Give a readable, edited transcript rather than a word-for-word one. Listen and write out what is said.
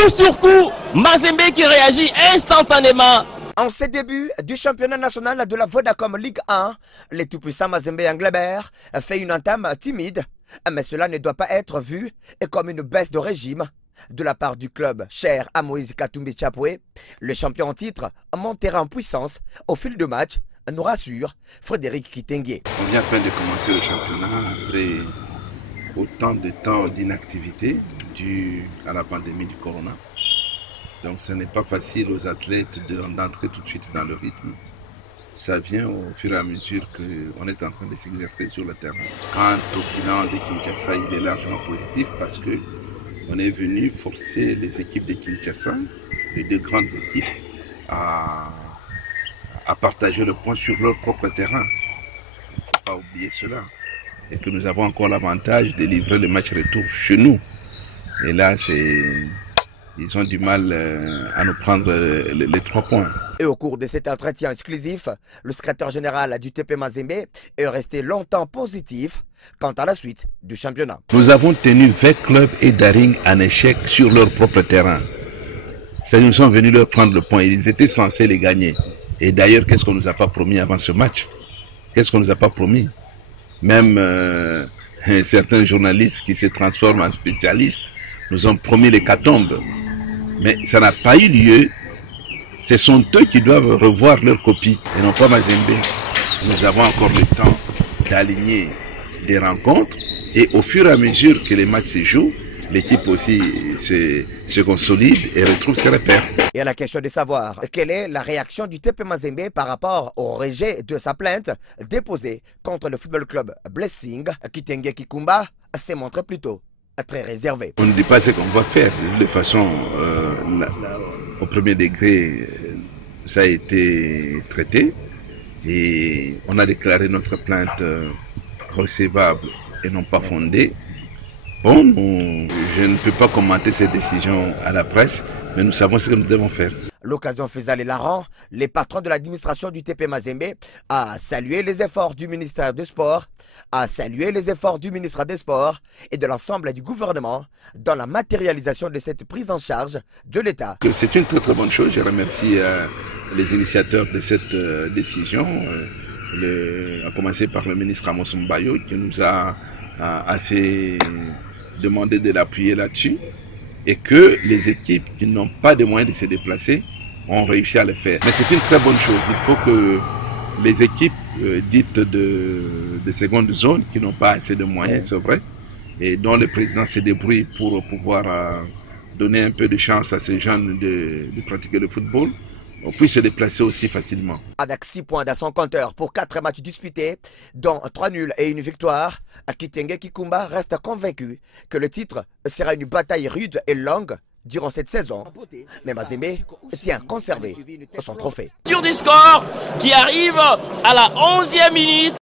Coup sur coup, Mazembe qui réagit instantanément. En ces débuts du championnat national de la Vodacom Ligue 1, les tout-puissants Mazembe et Anglebert fait une entame timide, mais cela ne doit pas être vu comme une baisse de régime de la part du club cher à Moïse Katumbi Chapoué. Le champion en titre montera en puissance au fil de match, nous rassure Frédéric Kitenge. On vient à peine de commencer le championnat après autant de temps d'inactivité dû à la pandémie du corona. Donc ce n'est pas facile aux athlètes d'entrer tout de suite dans le rythme. Ça vient au fur et à mesure qu'on est en train de s'exercer sur le terrain. Quant au bilan de Kinshasa, il est largement positif parce qu'on est venu forcer les équipes de Kinshasa, les deux grandes équipes, à partager le point sur leur propre terrain. Il ne faut pas oublier cela. Et que nous avons encore l'avantage de livrer le match retour chez nous. Et là, ils ont du mal à nous prendre les 3 points. Et au cours de cet entretien exclusif, le secrétaire général du TP Mazembe est resté longtemps positif quant à la suite du championnat. Nous avons tenu 20 clubs et Daring en échec sur leur propre terrain. C'est-à-dire nous sommes venus leur prendre le point. Ils étaient censés les gagner. Et d'ailleurs, qu'est-ce qu'on ne nous a pas promis avant ce match? Qu'est-ce qu'on ne nous a pas promis? Même certains journalistes qui se transforment en spécialistes nous ont promis l'hécatombe. Mais ça n'a pas eu lieu. Ce sont eux qui doivent revoir leur copie et non pas Mazembe. Nous avons encore le temps d'aligner des rencontres et au fur et à mesure que les matchs se jouent, l'équipe aussi se consolide et retrouve ses repères. Et à la question de savoir quelle est la réaction du TP Mazembe par rapport au rejet de sa plainte déposée contre le football club Blessing, Kitenge Kikumba s'est montré plutôt très réservé. On ne dit pas ce qu'on va faire. De toute façon, au premier degré, ça a été traité et on a déclaré notre plainte recevable et non pas fondée. Bon, je ne peux pas commenter ces décisions à la presse, mais nous savons ce que nous devons faire. L'occasion faisant les larrons, les patrons de l'administration du TP Mazembe a salué les efforts du ministère des Sports, a salué les efforts du ministre des Sports et de l'ensemble du gouvernement dans la matérialisation de cette prise en charge de l'État. C'est une très très bonne chose. Je remercie les initiateurs de cette décision, à commencer par le ministre Amos Mbayo qui nous a assez demandé de l'appuyer là-dessus. Et que les équipes qui n'ont pas de moyens de se déplacer ont réussi à le faire. Mais c'est une très bonne chose. Il faut que les équipes dites de seconde zone, qui n'ont pas assez de moyens, c'est vrai, et dont le président se débrouille pour pouvoir donner un peu de chance à ces jeunes de pratiquer le football, on puisse se déplacer aussi facilement. Avec 6 points dans son compteur pour 4 matchs disputés, dont 3 nuls et une victoire, Kitenge Kikumba reste convaincu que le titre sera une bataille rude et longue durant cette saison. Mais Mazembe tient à conserver son trophée. Sur du score qui arrive à la 11e minute.